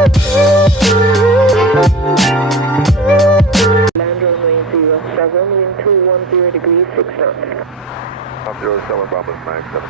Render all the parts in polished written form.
Land runway 07, wind 210 degrees, 6 knots. 07 Bahamas Max 7.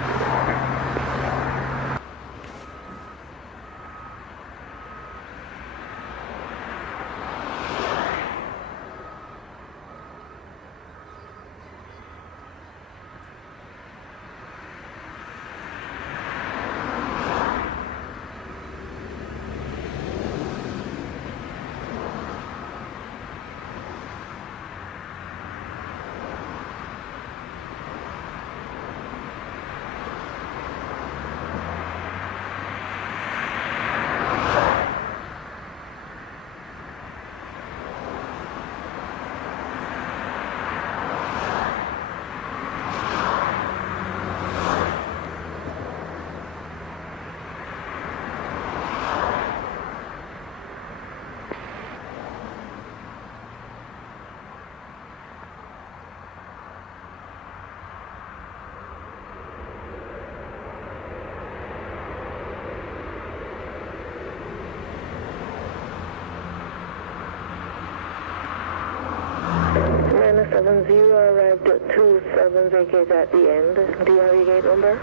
Niner 70 arrived at 27 vacate at the end. Do you have your gate number?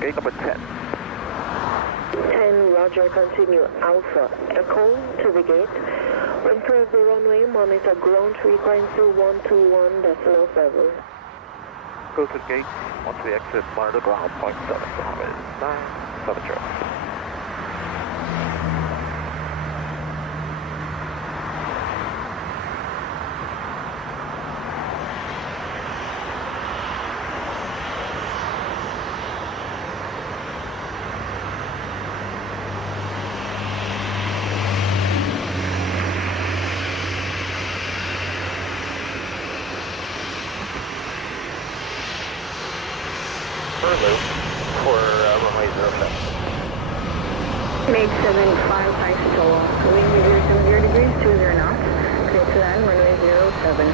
Gate number 10. 10, roger, continue. Alpha, echo to the gate. When clear of the runway, monitor ground frequency 121.07. Go to the gate. Once we exit, monitor ground, 0.7 Bahamas 970. For runway 07. Make 75, thanks to tower. Wind 070 degrees, 20 knots. Clear to land, runway 07.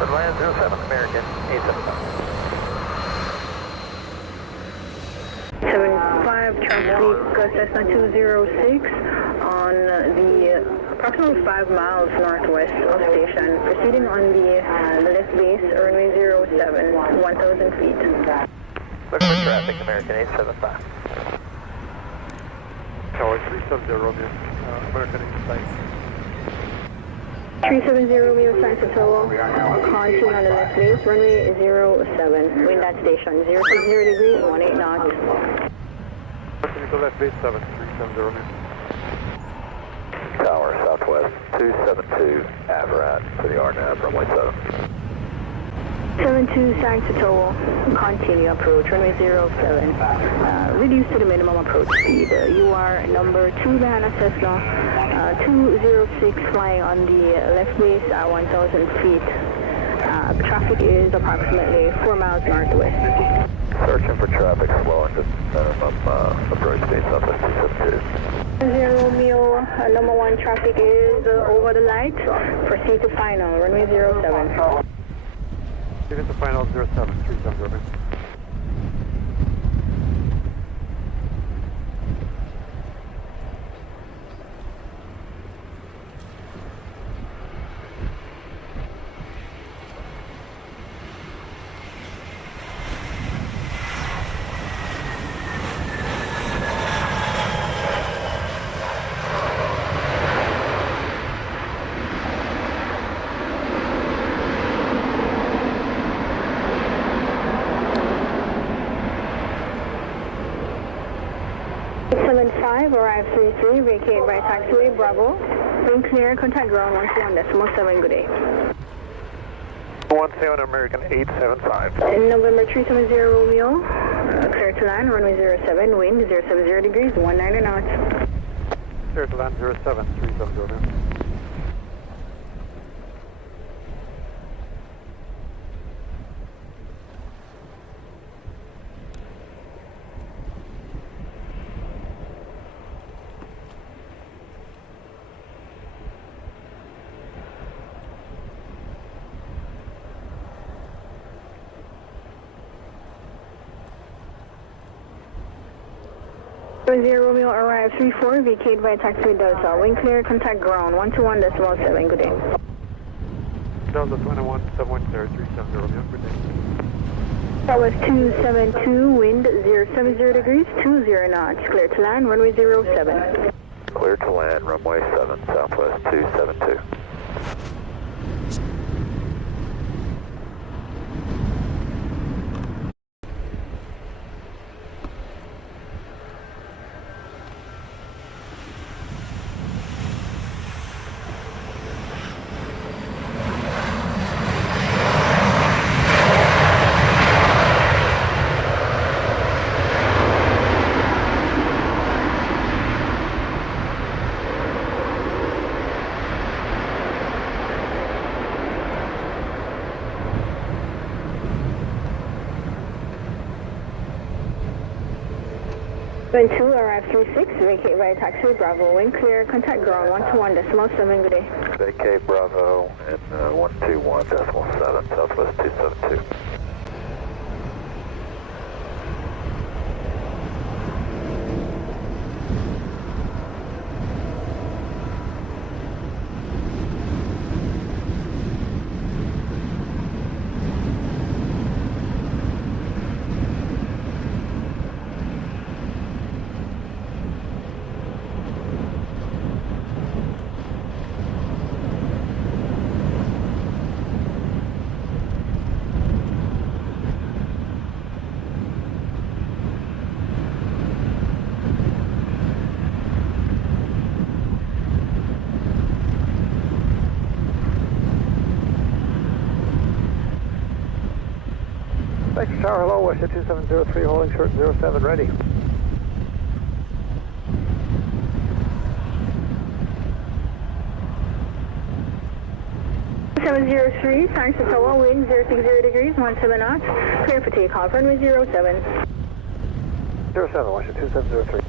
Runway 07, American 875. 75 traffic, Cessna 206 on the approximately 5 miles northwest of station, proceeding on the left base, runway 07, 1,000 feet. Look for traffic, American 875. Tower 370, Romeo, American 875. 370 Romeo, sign to tower, continue on the left base, runway 07, wind at station, 060 degrees, 18 knots. Continue to left base 7, 370 Romeo. Tower Southwest 272, Avarat for the RNAV, runway 7. 72, sign to tower, continue approach, runway 07, reduce to the minimum approach speed. You are number 2 behind a Cessna, 206 flying on the left base at 1,000 feet. Traffic is approximately 4 miles northwest. Searching for traffic slowing to minimum approach speed Southwest 272. 0 Romeo, number 1 traffic is over the light, proceed to final, runway 07. Get into final 07, 370 Romeo. Arrive 33, vacate by taxiway Bravo. Wind clear, contact ground 121.7, good day. 17 American 875. November 370 Romeo, clear to land, runway 07, wind 070 degrees, 19 knots. Clear to land 07, 370 Romeo. Romeo arrive 34, vacate by taxi Delta. Wing clear, contact ground 121.7. Good day. Delta 21, 710, Romeo, good day. That was 272, wind 070 degrees, 20 knots. Clear to land, runway 07. Clear to land, runway 7, Southwest 272. Wind 2, arrive 36, vacate by taxi Bravo. Wing clear, contact ground 121.7. Good day. Vacate Bravo and 121.7, Southwest 272. Thanks, Tower. Hello, WestJet 2703, holding short 07, ready. .703, thanks to Tower, wind 060 degrees, 17 knots. Clear for takeoff, runway 07. 07, WestJet 2703.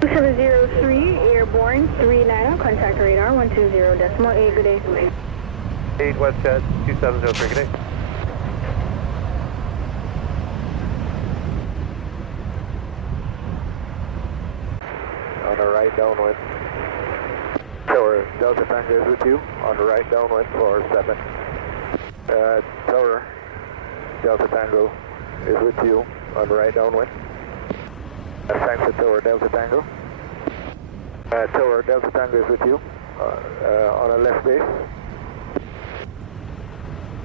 .703, airborne 39, contact radar 120.8. Good day. 8 WestJet 2703, good day. On the right downwind. Tower, Delta Tango is with you. On the right downwind for 7. Tower, Delta Tango is with you. On the right downwind. Thanks to Tower, Delta Tango. Tower, Delta Tango is with you. On a left base.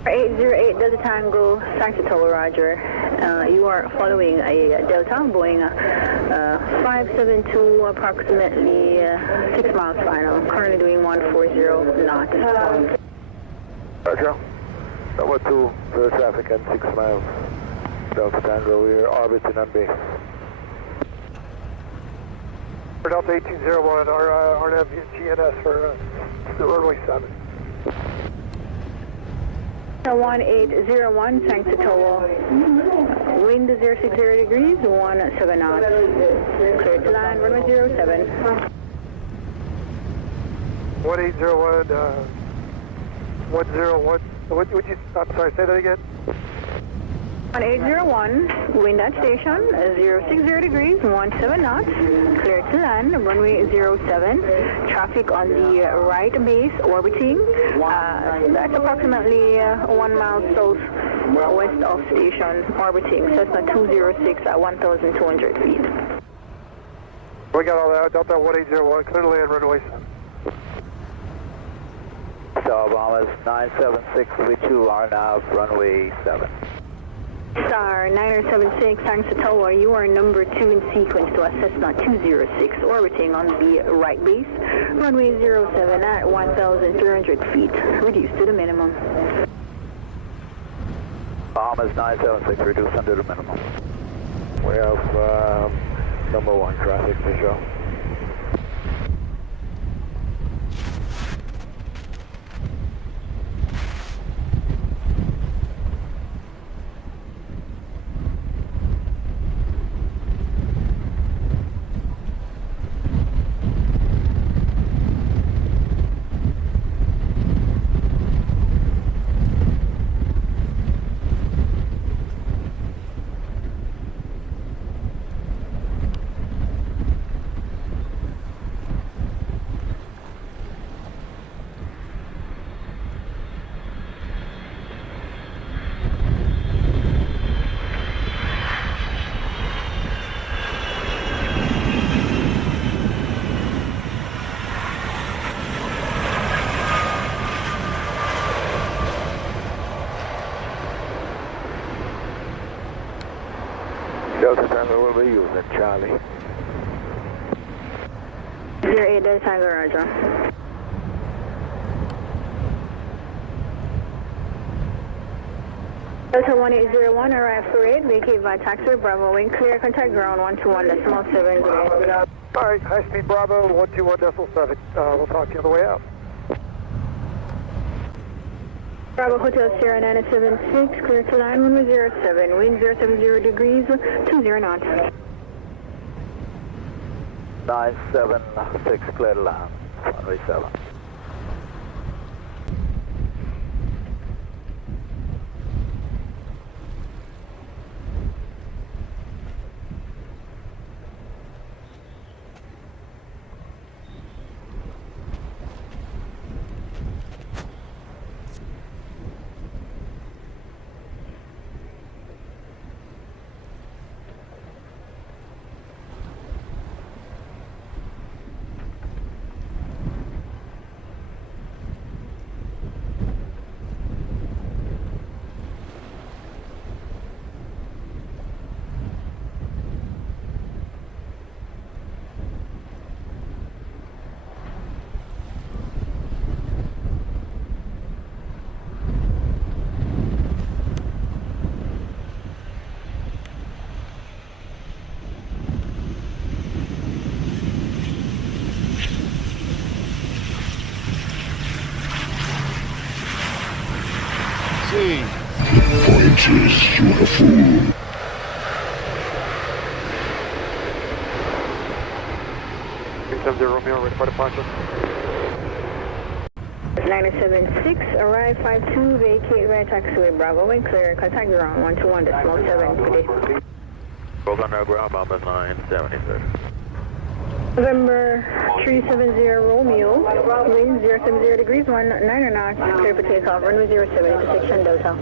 808 Delta Tango, thanks to Tower, roger. You are following a Delta Boeing 572, approximately 6 miles final. Currently doing 140 knots. Roger. Number 2, clear traffic at 6 miles. Delta Tango, we are orbiting on base. For Delta 1801, RNAV GNS for the runway 7. 1801, thanks to Tower. Wind 060 degrees, 17 knots. Clear to land, runway 07. 1801, 101. What would you, I'm sorry, say that again? On 801, wind at station, 060 degrees, 17 knots, clear to land, runway 07, traffic on the right base, orbiting, that's approximately 1 mile south west of station, orbiting, Cessna 206 at 1,200 feet. We got all that, Delta 1801, clear to land, runway 7. Nassau Bahamas 976 with 2 RNAV, runway 7. Star 9076, thanks to Tower, you are number 2 in sequence to a Cessna 206, orbiting on the right base, runway 07 at 1,300 feet, reduced to the minimum. Bahamas 976, reduced under the minimum. We have number 1 traffic to show. Delta Tango will be using Charlie. 08 Delta Tango, Roger. Delta 1801, arrive for 8, vacate by taxi, Bravo, wing clear, contact ground 121.7, good day. All right, high speed Bravo, 121.7. We'll talk to you on the way out. Bravo Hotel Sierra 976, clear to line, runway 07, wind 070 degrees, 20 knots. 976, clear to land, runway 7. Pointers, you a fool. Romeo, ready for departure. 976, arrive 52, vacate right taxiway, Bravo, wing clear, contact ground 121.7, good day. Program no ground, Mamba 976. November 370 Romeo, wind 070 degrees, 19 knots, clear for takeoff, runway 07, intersection Delta.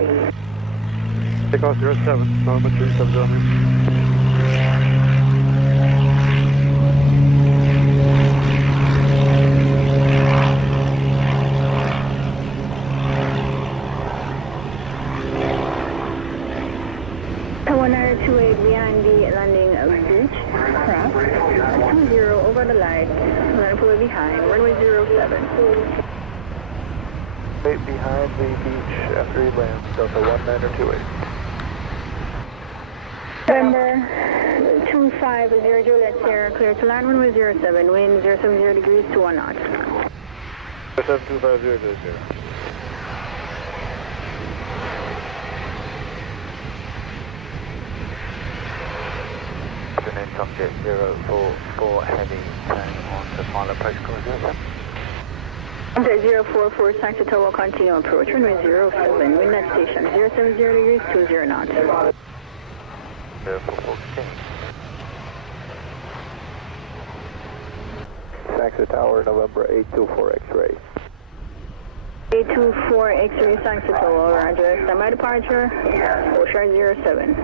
Takeoff 07, November 370 Romeo. Behind the landing beach, craft, 20 over the light, then pull behind, runway 07. Wait behind the beach after you land, Delta 1928. November 250 Juliet Sierra, clear to land, runway 07, wind 070 degrees to 1 knot. 7250. Afternoon, Tomjet 044 heavy, turning on to final approach course. 044 Sangster Tower, continue approach, runway 07, wind at station 070 degrees, 20 knots. 044, okay. Sangster Tower, November 824 X-ray. 824 X-ray Sangster Tower, roger. Standby departure, Oshar 07.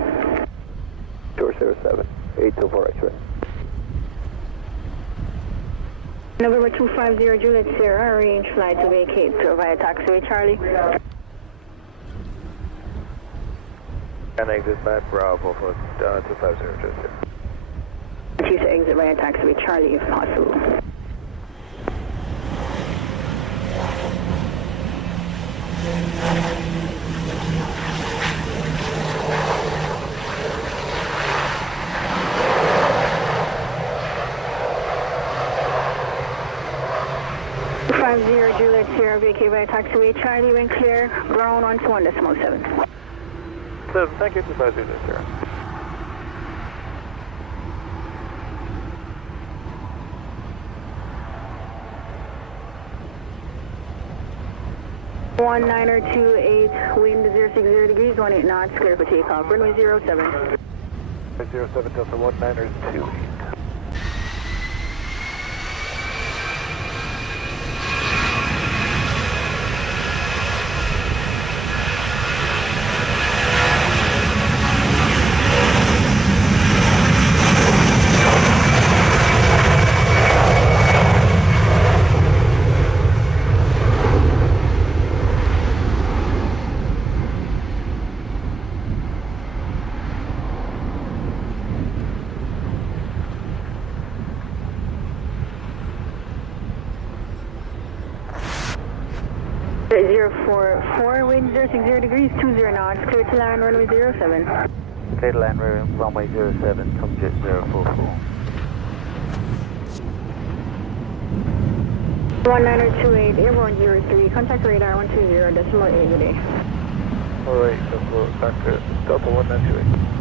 Shore 07, 824 X-ray. November 250 Juliet Sierra, arrange flight to vacate via taxiway Charlie. And exit back Bravo for 250 Juliet. Choose to exit via taxiway Charlie if possible. Juliet Sierra, vacate via taxiway Charlie, when clear, ground 121.7. 7, thank you, 250 Sierra. One 928, wind 060 degrees, 18 knots, clear for takeoff, runway 07. 07 Delta 1928. Four, wind 060 degrees, 20 knots, clear to land, runway 07. Clear to land, runway 07, come jet 044. 1928, airborne 03, contact radar 120.8 good day. Alright, so we'll back to Delta 1928.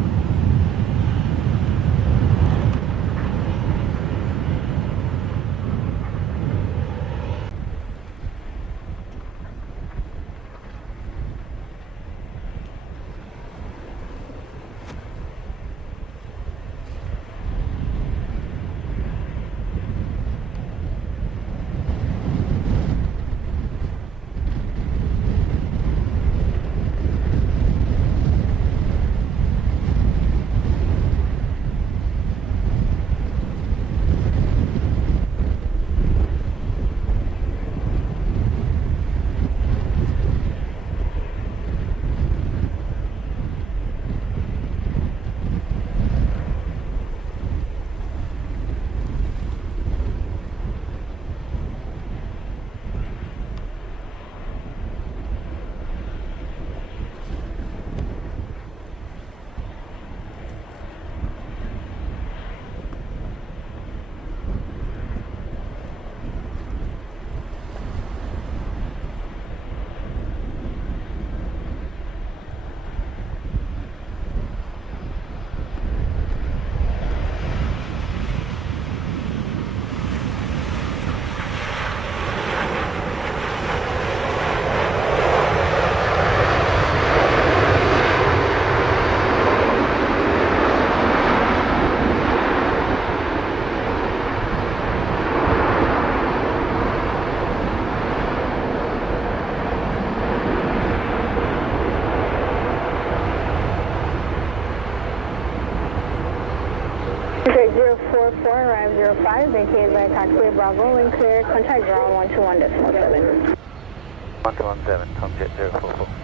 Arrive 05, vacate by taxiway Bravo, wind clear, contact ground 121.7. 117, come jet 044.